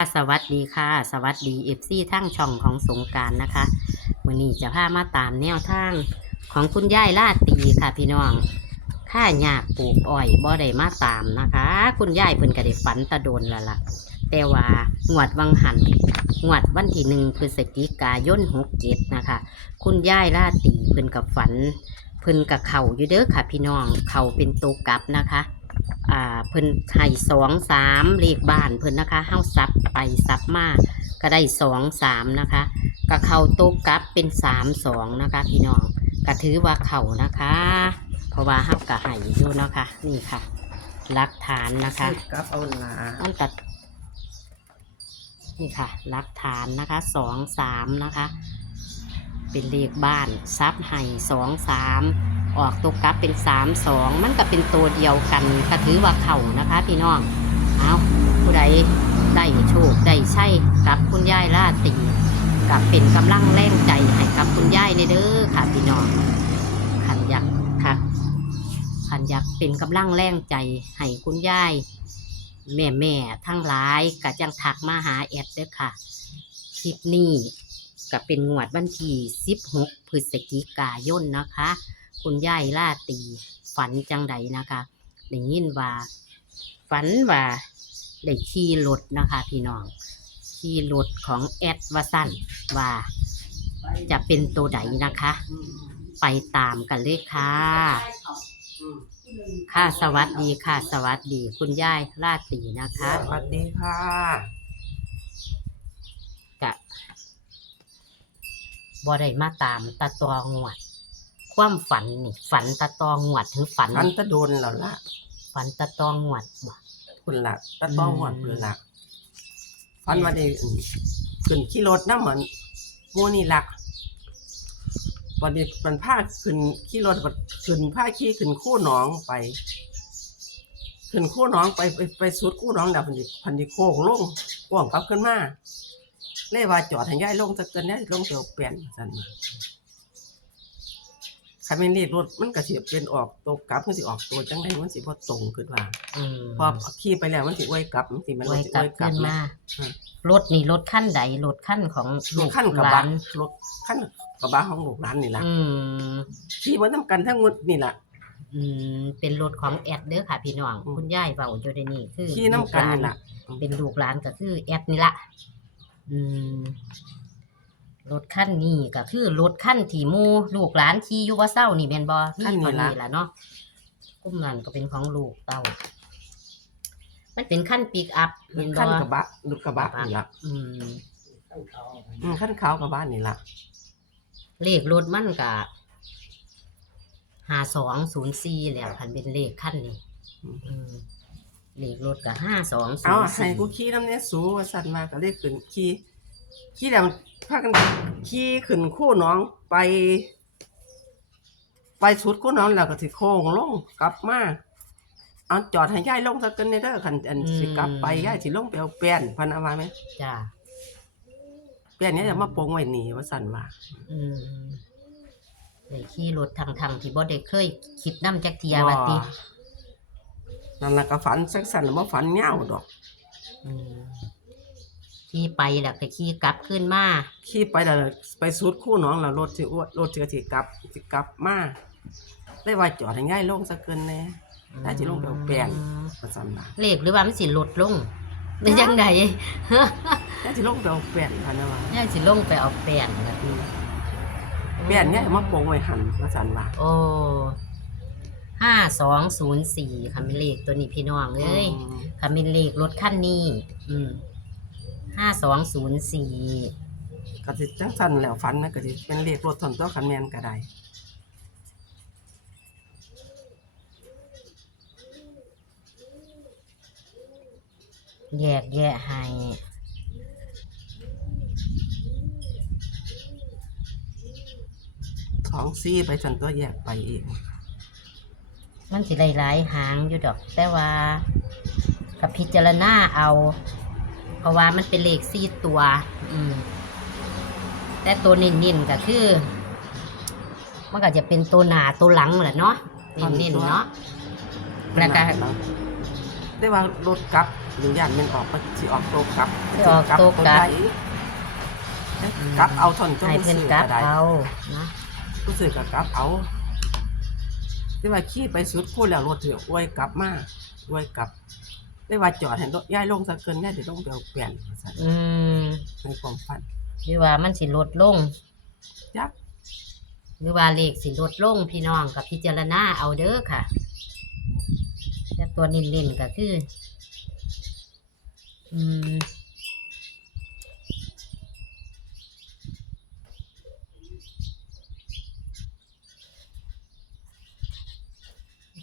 สวัสดีค่ะ สวัสดีเอฟซีทั้งช่องของสงการนะคะวันนี้จะพามาตามแนวทางของคุณยายลาตีค่ะพี่น้องข้าหยากปลูกอ้อยบ่ได้มาตามนะคะ คุณยายเพิ่นก็ได้ฝันตะโดนละล่ะ แต่ว่างวดวังหันงวดวันที่หนึ่งพฤศจิกายนหกเจ็ดนะคะ คุณยายลาตีเพิ่นกับฝัน เพิ่นกับเข่าอยู่เด้อค่ะพี่น้องเข่าเป็นตัวกลับนะคะ อ่าเพิ่นให้สองสามเลขบ้านเพิ่นนะคะเฮาซับไปซับมาก็ได้สองสามนะคะก็เข้าโต๊ะกลับเป็นสามสองนะคะพี่น้องก็ถือว่าเข่านะคะ เพราะว่าเฮาก็ให้อยู่เนาะคะนี่ค่ะหลักฐานนะคะกับเอาลาอันตัดนี่ค่ะหลักฐานนะคะสองสามนะคะ เป็นเลขบ้านซับให้สองสาม ออกตัวกลับเป็นสามสองมันก็เป็นตัวเดียวกันก็ถือว่าเข่านะคะ พี่น้องเอาผู้ใดได้โชคได้ใช่กับคุณยายล่าตีกับเป็นกำลังแรงใจให้กับคุณยายในเด้อค่ะพี่น้องขันยากค่ะขันยากเป็นกำลังแรงใจให้คุณยายแม่แม่ทั้งหลายก็จังทักมาหาแอดเด้อค่ะคลิปนี้ก็เป็นงวดวันที่16พฤศจิกายนนะคะ คุณยายล่าตรีฝันจังใดนะคะได้ยินว่าฝันว่าได้ขี่รถนะคะพี่น้องขี่รถของแอดวาสันว่าจะเป็นตัวใดนะคะ ไปตามกันเลยค่ะ ค่ะสวัสดีค่ะ สวัสดี คุณยายล่าตรีนะคะ สวัสดีค่ะกะบ่ได้มาตามตาตองวด ความฝันนี่ ฝันตาตองวดถึงฝันฟันตะโดนแล้วละฝันตาตองวดบ่คุณละตะต้องหมดคุณละฟันมาได้อืมขึ้นขี่รถน้ำเหมือนโมนี่ละวันนี้มันพาขึ้นขี่รถบัดขึ้นพาขี่ขึ้นคู่หน้องไป ขึ้นคู่หน้องไปไปไปสุดคู่หน้องแล้วพันธิพันธิโค้งลงกว่างกลับขึ้นมาเลยว่าจอดให้ย้ายลงจะเกินย้ายลงเดี๋ยวเปลี่ยนสันมา ใครไม่รีบรถมันก็สิเป็นออกตัวกลับมันสิออกตัวจังไดมันสิบ่ตรงขึ้นว่าอืมพอขี่ไปแล้วมันสิอวยกลับมันสิมันไว้สิกลัอบวยกลัขึ้บนนะมาอืมรถนี่รถขั้นใดรถขั้นของรลูถกขั้นกระหบะลานรถขั้นกระบะของลูกหลานนี่ล่ะอืมขี่มันนํกันทั้งหมดนี่ล่ะ อืมเป็นรถของแอดเด้อค่ะพี่น้อง อืม คุณยายเบาอยู่ในนี่คือขี่นํกันนี่ล่ะเป็นลูกหลานก็คือแอดนี่ละอืม รถขั้นนี้ก็คือรถขั้นที่หมูลูกหลานขี่อยู่ว่าเศร้านี่แม่นบ่มีคันนี้เท่าล่ะ นี้ล่ะเนาะกุ้มนั่นก็เป็นของลูกเต้า มันเป็นขั้นปิกอัพแม่นบ่ขั้นกระบะรถกระบะนี่ล่ะอืม อืมขั้นขาวกระบะนี่ล่ะเลขรถมันก็ห้าสองศูนย์สี่แหล้วคันเป็นเลขขั้นนี่อืมเลขรถก็ห้าสองศูเอานย์ให้สี่กูขี่น้ำเนี้ยสูว่าสั่นมาก็เลยขึ้นขี่ ขี่แล้วพากันขี่ขึ้นคู่น้องไป ไปสุดคู่น้องแล้วก็สิโค้งลงกลับมาเอาจอดให้ยายลงสักกันเด้อคันอันสิกลับไปยายสิลงไปเอาแป้นพันเอามาไหมจ้าแป้นเนี้จะมาโปงไว้หนีว่าสั่นว่าอืมได้ขี่รถทางทางๆที่บ่ได้เคยคิดนำจักเทียว่าตินั่นล่ะก็ฝันสักสั่นแล้วบ่ฝันยาวดอก อืม ขี่ไปแล้วก็ขี่กลับขึ้นมาขี่ไปแล้วไปสุดคู่น้องแล้วรถสิอ้วนรถสิสิกลับสิกลับมาได้ว่าจอดให้ง่ายลงสักเกินแหน่ได้สิลงไปเอาแป้งว่าสั่นว่าเลขหรือว่ามันสิลดลงเป็นจังไดได้สิลงไปเอาแป้นพันนะว่าย่าสิลงไปเอาแป้นนะพี่แป้นเนี่ยมาโปงไว้หันว่าสั่นว่าโอ้ห้าสองศูนย์สี่คำเป็นเลขตัวนี้พี่น้องเอ้ย อืมคำเป็นเลขรถขั้นนี้ อืม ห้าสองศูนย์สี่ก็สิจังสั่นแล้วฝันนะก็สิเป็นเลขรถส่วนตัวคันแม่นก็ได้แยกแยะให้สองซี่ไปสั่นตัวแยกไปเองมันสิหลายๆหางอยู่ดอก แต่ว่ากับพิจารณาเอา เพราะว่ามันเป็นเลขสี่ตัว อืม แต่ตัวนิ่นๆก็คือ มันก็จะเป็นตัวหนาตัวหลังแหละเนาะนิ่นๆเนาะแล้วก็ได้ว่ารถกลับหรือย่านมันออกก็สิออกโตกลับสิออกโตกลับใดกลับเอาทนจนให้ผู้เพิ่นซื้อกลับก็ได้เอานะผู้ซื้อก็กลับเอาได้ว่าขี่ไปสุดคู่แล้วรถถืออวยกลับมาอวยกลับ ได้ว่าจอดเห็นรถย้ายลงซะเกินย้ายเดี๋ยวต้องไปเอาเปลี่ยนว่าซั่นอืมในความฝันหรือว่ามันสิลดลงยักหรือว่าเลขสิลดลงพี่น้องกับพิจารณาเอาเด้อค่ะแต่ตัวเน้นๆก็คือ อืม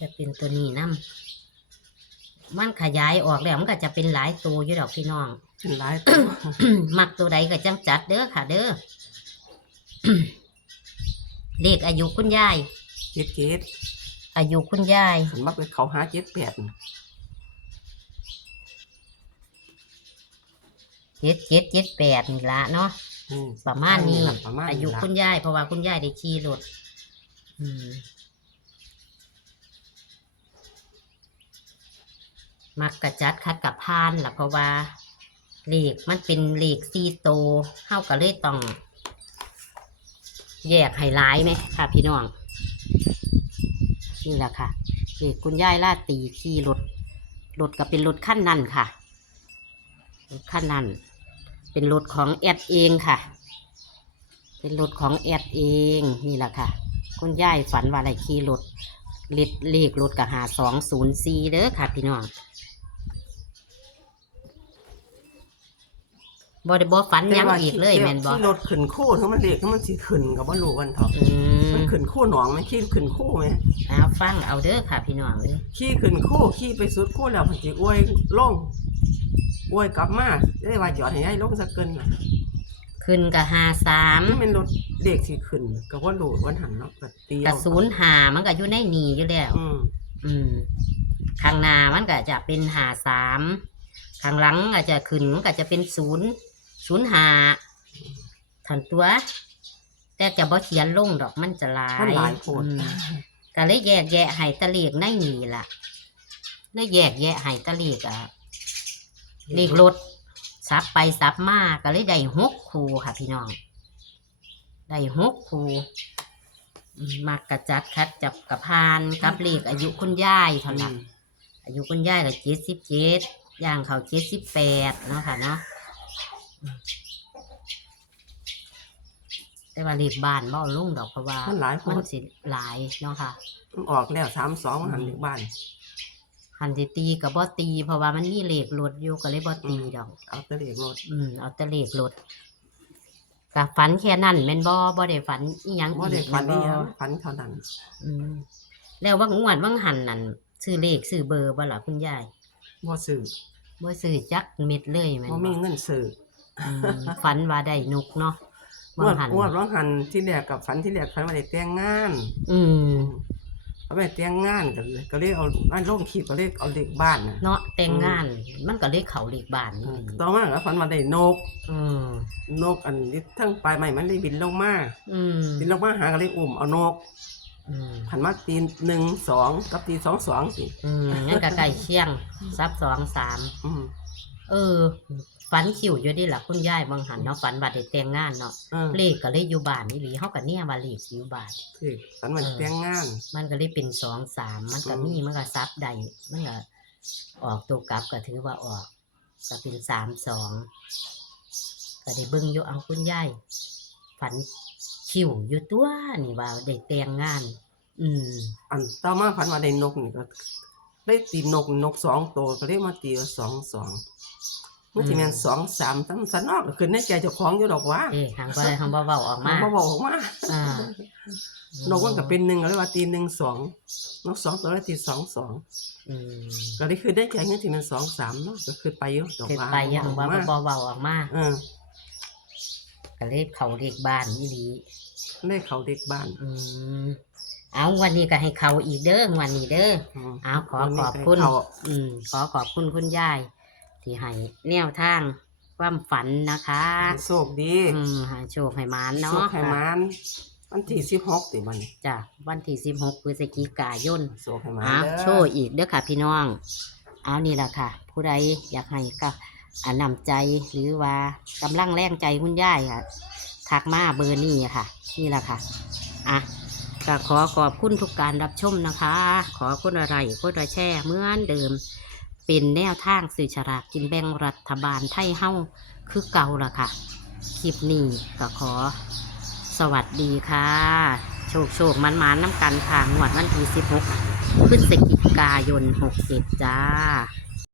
จะเป็นตัวนี้นํ มันขยายออกแล้วมันก็จะเป็นหลายตัวอยู่ดอกพี่น้อง เป็นหลายตัวมักตัวใดก็จังจัดเด้อค่ะ เด้อ เลขอายุคุณยายเจ็ดเจ็ดอายุคุณยายขันมักไปเขาหาเจ็ดแปดเจ็ดเจ็ดเจ็ดแปดนี่ละเนาะอืมประมาณนี้ล่ะประมาณอายุนี้ล่ะคุณยายเพราะว่าคุณยายได้ขี่รถอืม มักกระจัดคัดกับพานล่ะเพราะว่าเลขมันเป็นเลขซีโตวเฮาก็เลยต้อง แยกไฮไลท์ไหมค่ะพี่น้อง นี่แหละค่ะเลขคุณยายล่าตีขี่รถรถก็เป็นรถขั้นนั้นค่ะรถขั้นนั้นเป็นรถของแอดเองค่ะ เป็นรถของแอดเองนี่แหละค่ะ คุณยายฝันว่าอะไรขี่รถ ลขเลขรถกับหาสองศูนย์สี่เด้อค่ะพี่น้องบอดบอฝันหยังอีกเลยแม่นบอที่รถขึ้นคู่ทั้งมันเรียกทั้งมันสิขึ้นกับว่ารู้กันเถอะอืมมันขึ้นคู่หนองไหมขี่ขึ้นคู่ไหมเอาฟังเอาเด้อค่ะพี่น้องเด้อขี่ขึ้นคู่ขี่ไปสุดคู่แล้วมันสิอวยลงอวยกลับมาได้ว่าจอดให้ย้ายลงสักเกินน่ะ ขึ้นกับหาสามมันเป็นรถเด็กสิขึ้นกับว่ารู้วันหันเนาะก็เตียกับวศูนย์หามันก็อยู่ในหนีอยู่แล้ว อืมอืมข้างหน้ามันก็จะเป็นหาสามข้างหลังก็จะขึ้นมันก็จะเป็นศูนย์ศูนย์หาทันตัว แต่จะบ่เขียนลงดอกมันจะหลายมันหลายโพดอืมก็เลยแยกแยะให้ตะเลกในนี่ล่ะเลยแยกแยะให้ตะเลกอะเลขรถ ซับไปซับมาก็เลยได้หกคูค่ะ พี่น้อง ได้หกคูอืมมักกระจัดคัดจับกระพานกับเลขอายุคุณยายเท่านั้นอายุคุณยายก็เจ็ดสิบเจ็ดย่างเขาเจ็ดสิบแปดเนาะค่ะเนาะอืมแต่ว่าเลขบ้านบ่เอาลงดอกเพราะว่ามันหลายโพมันดสิหลายเนาะค่ะมันออกแล้วสามสองหันถึงบ้าน หันสิตีกับบ่ตี เพราะว่ามันมีเลขรถอยู่ก็เลยบ่ตีดอก เอาแตะเด็กรถอืมเอาแต่เลขรถกับฝันแค่นั้นแม่นบ่บ่ได้ฝันอีหยังบ่อีได้กฟันนี่แม่บ่ฟันเท่านั้นอืมแล้วว่างวดว่างหันนั่นซื้อเลขซื้อเบอร์บ่ล่ะคุณยายบ่ซื้อบ่ซื้อจักเม็ดเลยแม่นบ่บ่มีเงินซื้ออืมฝันว่าได้นกเนาะงวว่าดหันงวดร้องหันที่แรกกับฝันที่แรกฝันว่าได้แต่งงานอืม เอาไปแต่งงานก็เลยก็เลยเอาอันลงคลิปก็เลยเอาเด็กบ้านน่ะเนาะแต่งงานมันก็เลยเขาเลขบ้านนี่ต่อมาก็ฝันว่าได้นกอืมนกอันนี้ทั้งปลายไม้มันได้บินลงมาอืมบินลงมาหาก็เลยอุ้มเอานกอืมผันมาตีหนึ่งสองกับตีสองสองสิอืมงั้นก็ใกล้เคียงซับสองสามอืมเออ ฝันคิวอยู่ดิล่ะคุณยายบางหันเนาะฝันว่าได้แต่งงานเนาะเออเลขก็เลยอยู่บ้านนี่หลีเฮาก็เนี่ยว่าเลขสิอยู่บ้าน คือฝันว่าแต่งงาน มันก็เลยเป็นสองสามมันก็อืมมีมันก็ซับใดมันก็ออกตัวกลับก็ถือว่าออก ก็เป็นสามสองก็ได้เบิ่งอยู่เอาคุณยายฝันคิวอยู่ตัวนี่ว่าได้แต่งงาน อืมอันต่อมาฝันว่าได้นกนี่ก็ได้ตีนกนกสองตัวก็เลยมาตีว่าสองสอง มันจะเป็นสองสามตั้งสันนอกก็คือในใจเจ้าของอยู่ดอกว่าเอ้ทางบ่ทางบ่เว้าออกมัมานมาบอกว่าอ่านกมันก็เป็นหนึ่งก็เลยว่าตีหนึ่งสองนกสองตัวแล้วตีสองสองอืมก็เลยคือได้ใจเงินที่มันสองสามเนาะก็คือไปอยู่ดอกคือว่าไปยังว่ามาบ่เว้าออกมาเออก็เลยเขาเลขบ้านอีหลีได้เขาเด็กบ้านอืมเอาวันนี้ก็ให้เขาอีกเด้อวันนี้เด้อมเอาขอขอบคุณเขาอืมขอขอบคุณคุณยาย ที่ให้แนวทางความฝันนะคะโชคดีอืมให้โชคให้หมานโชเนาะคให้มานวันที่สิบหกติมันจ้ะวันที่สิบหกพฤศจิกายน โชคให้มานอะเด้อ โชว์อีกเด้อค่ะพี่น้องเอานี่แหละค่ะ ผู้ใดอยากให้ก็อ่านำใจหรือว่ากำลังแรงใจคุณย่ายค่ะทักมาเบอร์นี่ค่ะ นี่แหละค่ะอะก็ขอขอบคุณทุกการรับชมนะคะ ขอคนอะไรคนละแช่เหมือนเดิม เป็นแนวทางสื่อฉลากกินแบ่งรัฐบาลไทยเฮ้าคือเก่าละค่ะ คลิปนี้ก็ขอ สวัสดีค่ะ โชคโชคมันมันๆน้ำกันค่ะงวดวันที่16พฤศจิกายน 67 จ้า